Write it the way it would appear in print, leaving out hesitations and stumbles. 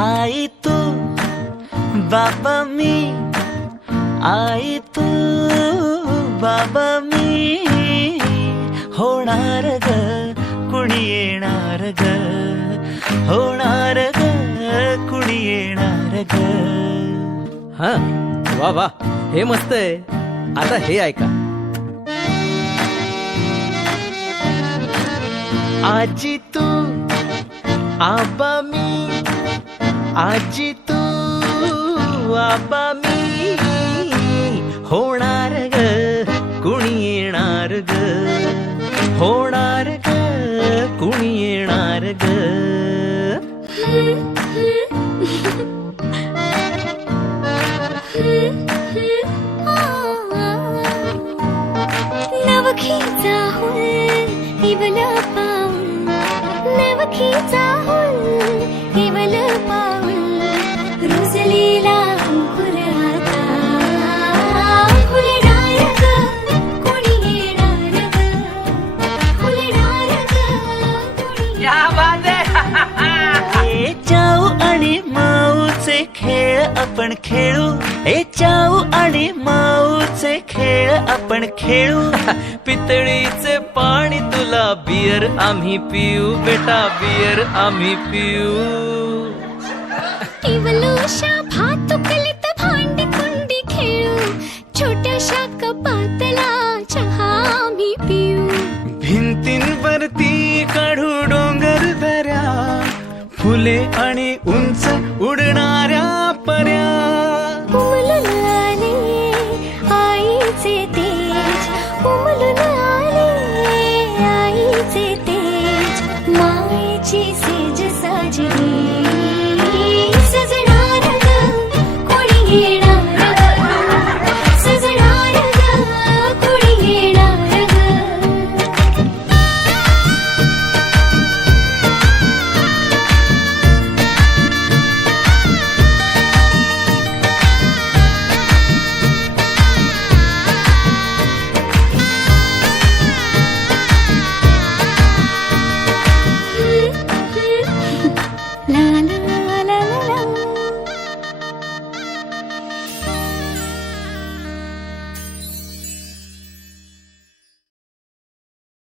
आई तू बाबा मी, आई तू बाबा मी, होणार ग कुणी येणार ग, होणार ग कुणी येणार ग. हा वा वा, हे मस्त आहे. आता हे ऐका. आजी तू आबा मी, आजी तू आबा मी, होणार ग कुणी येणार ग, होणार ग कुणी येणार ग. नवखीचा हुल इवल पाऊल, नवखीचा हुल इवल पाऊल, रुजलेला अंकुर आता फुलणार ग कोणी येणार ग, फुलणार ग कोणी. ए चाऊ आणि माऊचे खेळ आपण खेळू, ए चाऊ आणि माऊचे खेळ आपण खेळू. पितळीचे पाणी तुला, बियर आम्ही पिऊ बेटा, बियर आम्ही पिऊ. इवलूशा भातुकलीत भांडी कुंडी खेळू, छोट्याशा कपातला चहा आम्ही पिऊ. भिंतींवरती काढू डोंगर दऱ्या, फुले आणि उंच उडणाऱ्या पर्या. उमलून आले आईचे तेज, उमलून आले आईचे तेज, मायेची सेज साजली.